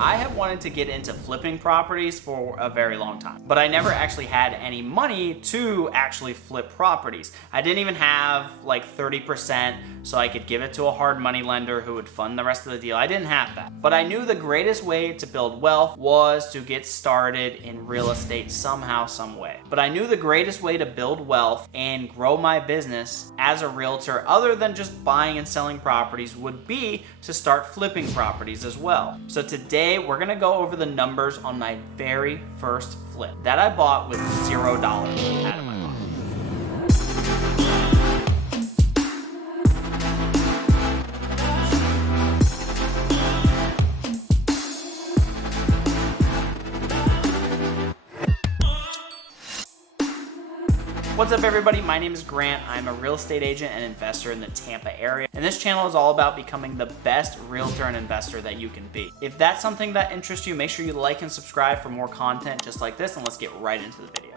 I have wanted to get into flipping properties for a very long time, but I never actually had any money to actually flip properties. I didn't even have like 30% so I could give it to a hard money lender who would fund the rest of the deal. I didn't have that. But I knew the greatest way to build wealth was to get started in real estate somehow, some way. But I knew the greatest way to build wealth and grow my business as a realtor, other than just buying and selling properties, would be to start flipping properties as well. So today we're gonna go over the numbers on my very first flip that I bought with $0 out of my pocket. What's up everybody, my name is Grant. I'm a real estate agent and investor in the Tampa area, and this channel is all about becoming the best realtor and investor that you can be. If that's something that interests you, make sure you like and subscribe for more content just like this, and let's get right into the video.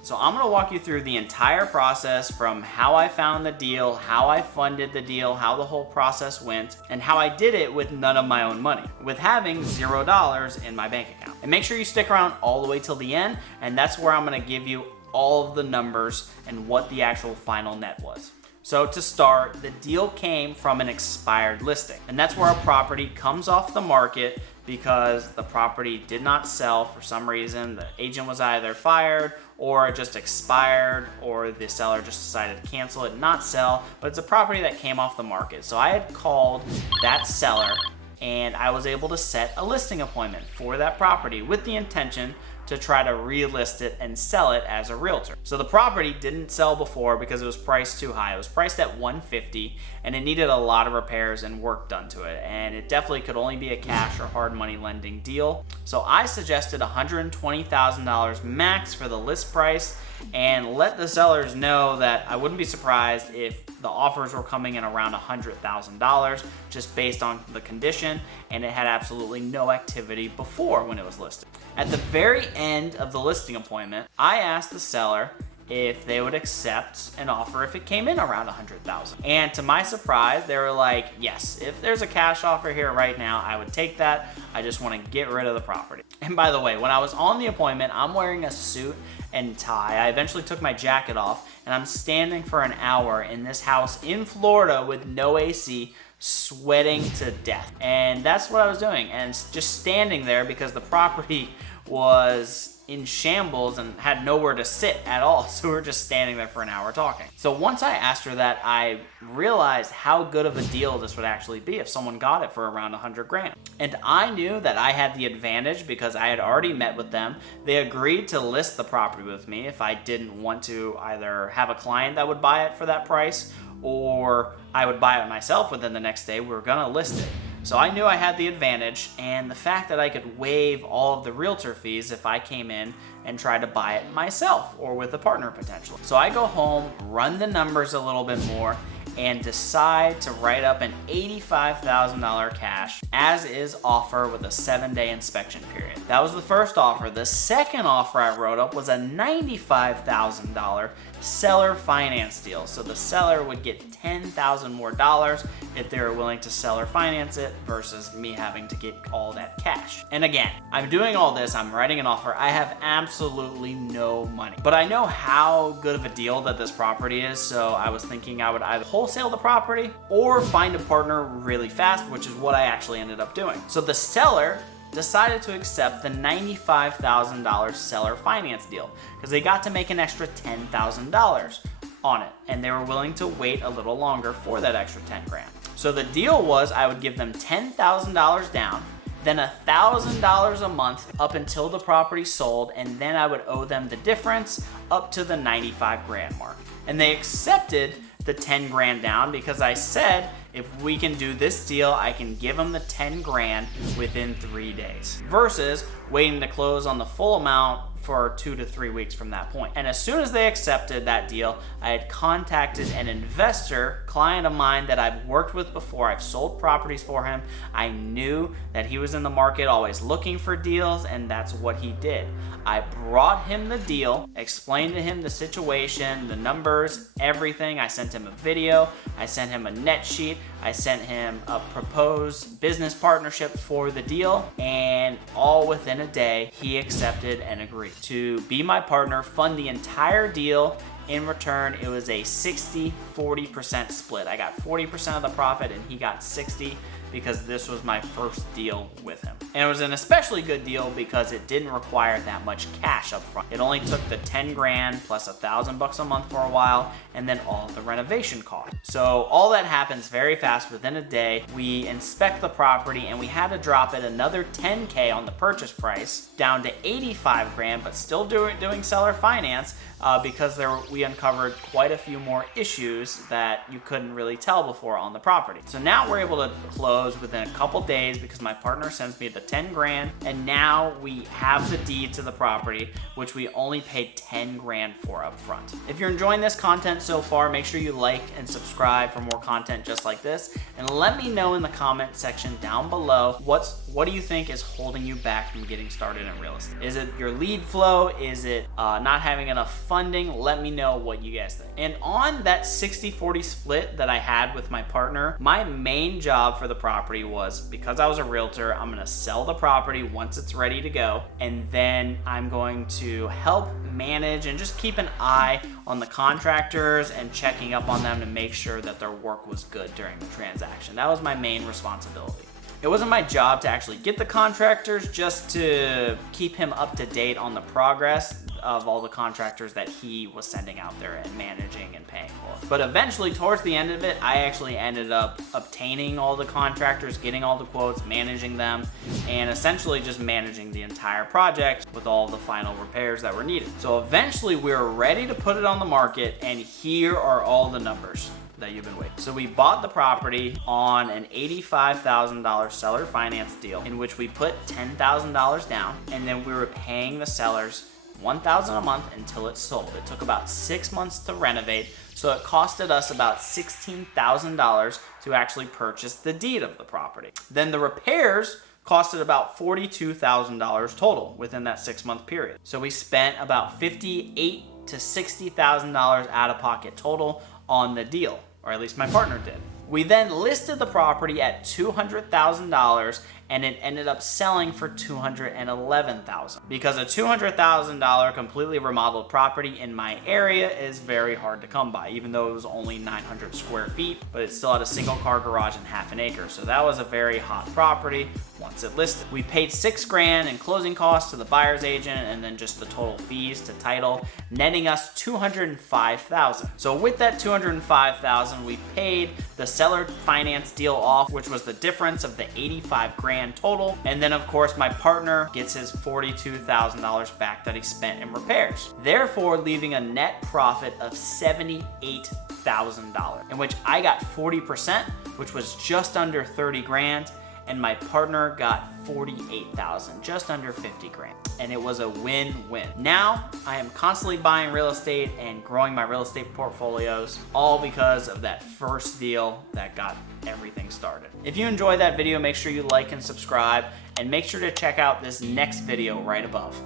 So I'm gonna walk you through the entire process from how I found the deal, how I funded the deal, how the whole process went, and how I did it with none of my own money, with having $0 in my bank account. And make sure you stick around all the way till the end, and that's where I'm gonna give you all of the numbers and what the actual final net was. So to start, the deal came from an expired listing, and that's where a property comes off the market because the property did not sell for some reason. The agent was either fired or it just expired, or the seller just decided to cancel it, not sell, but it's a property that came off the market. So I had called that seller and I was able to set a listing appointment for that property with the intention to try to relist it and sell it as a realtor. So the property didn't sell before because it was priced too high. It was priced at $150 and it needed a lot of repairs and work done to it. And it definitely could only be a cash or hard money lending deal. So I suggested $120,000 max for the list price and let the sellers know that I wouldn't be surprised if the offers were coming in around $100,000 just based on the condition, and it had absolutely no activity before when it was listed. At the very end of the listing appointment, I asked the seller if they would accept an offer if it came in around $100,000. And to my surprise, they were like, yes, if there's a cash offer here right now, I would take that. I just want to get rid of the property. And by the way, when I was on the appointment, I'm wearing a suit and tie. I eventually took my jacket off and I'm standing for an hour in this house in Florida with no AC, sweating to death. And that's what I was doing, and just standing there because the property was in shambles and had nowhere to sit at all. So we were just standing there for an hour talking. So once I asked her that, I realized how good of a deal this would actually be if someone got it for around 100 grand. And I knew that I had the advantage because I had already met with them. They agreed to list the property with me if I didn't want to either have a client that would buy it for that price, or I would buy it myself within the next day. We were gonna list it. So I knew I had the advantage, and the fact that I could waive all of the realtor fees if I came in and tried to buy it myself or with a partner potentially. So I go home, run the numbers a little bit more, and decide to write up an $85,000 cash as is offer with a 7-day inspection period. That was the first offer. The second offer I wrote up was a $95,000 seller finance deal. So the seller would get $10,000 more if they were willing to seller finance it versus me having to get all that cash. And again, I'm doing all this, I'm writing an offer. I have absolutely no money, but I know how good of a deal that this property is. So I was thinking I would either wholesale the property or find a partner really fast, which is what I actually ended up doing. So the seller decided to accept the $95,000 seller finance deal because they got to make an extra $10,000 on it, and they were willing to wait a little longer for that extra 10 grand. So the deal was I would give them $10,000 down, then $1,000 a month up until the property sold, and then I would owe them the difference up to the 95 grand mark. And they accepted the 10 grand down because I said, if we can do this deal, I can give them the 10 grand within 3 days versus waiting to close on the full amount for 2 to 3 weeks from that point. And as soon as they accepted that deal, I had contacted an investor, client of mine that I've worked with before. I've sold properties for him. I knew that he was in the market always looking for deals, and that's what he did. I brought him the deal, explained to him the situation, the numbers, everything. I sent him a video, I sent him a net sheet, I sent him a proposed business partnership for the deal, and all within a day, he accepted and agreed to be my partner, fund the entire deal. In return, it was a 60-40% split. I got 40% of the profit and he got 60 because this was my first deal with him. And it was an especially good deal because it didn't require that much cash up front. It only took the 10 grand plus $1,000 a month for a while, and then all the renovation costs. So all that happens very fast within a day. We inspect the property and we had to drop it another 10K on the purchase price down to 85 grand, but still doing seller finance because we uncovered quite a few more issues that you couldn't really tell before on the property. So now we're able to close within a couple days because my partner sends me the 10 grand, and now we have the deed to the property, which we only paid 10 grand for up front. If you're enjoying this content so far, make sure you like and subscribe for more content just like this, and let me know in the comment section down below what do you think is holding you back from getting started in real estate? Is it your lead flow? Is it not having enough funding? Let me know what you guys think. And on that 60-40 split that I had with my partner, my main job for the property was, because I was a realtor, I'm gonna sell the property once it's ready to go, and then I'm going to help manage and just keep an eye on the contractors and checking up on them to make sure that their work was good during the transaction. That was my main responsibility. It wasn't my job to actually get the contractors, just to keep him up to date on the progress of all the contractors that he was sending out there and managing and paying for. But eventually, towards the end of it, I actually ended up obtaining all the contractors, getting all the quotes, managing them, and essentially just managing the entire project with all the final repairs that were needed. So eventually we were ready to put it on the market, and here are all the numbers that you've been waiting. So we bought the property on an $85,000 seller finance deal in which we put $10,000 down, and then we were paying the sellers $1,000 a month until it sold. It took about 6 months to renovate, so it costed us about $16,000 to actually purchase the deed of the property. Then the repairs costed about $42,000 total within that 6-month period. So we spent about $58,000 to $60,000 out of pocket total on the deal, or at least my partner did. We then listed the property at $200,000, and it ended up selling for $211,000 because a $200,000 completely remodeled property in my area is very hard to come by, even though it was only 900 square feet, but it still had a single car garage and half an acre. So that was a very hot property once it listed. We paid 6 grand in closing costs to the buyer's agent, and then just the total fees to title, netting us $205,000. So with that $205,000, we paid the seller finance deal off, which was the difference of the 85 grand total. And then of course my partner gets his $42,000 back that he spent in repairs, therefore leaving a net profit of $78,000, in which I got 40%, which was just under 30 grand, and my partner got 48,000, just under 50 grand. And it was a win-win. Now I am constantly buying real estate and growing my real estate portfolios, all because of that first deal that got everything started. If you enjoyed that video, make sure you like and subscribe, and make sure to check out this next video right above.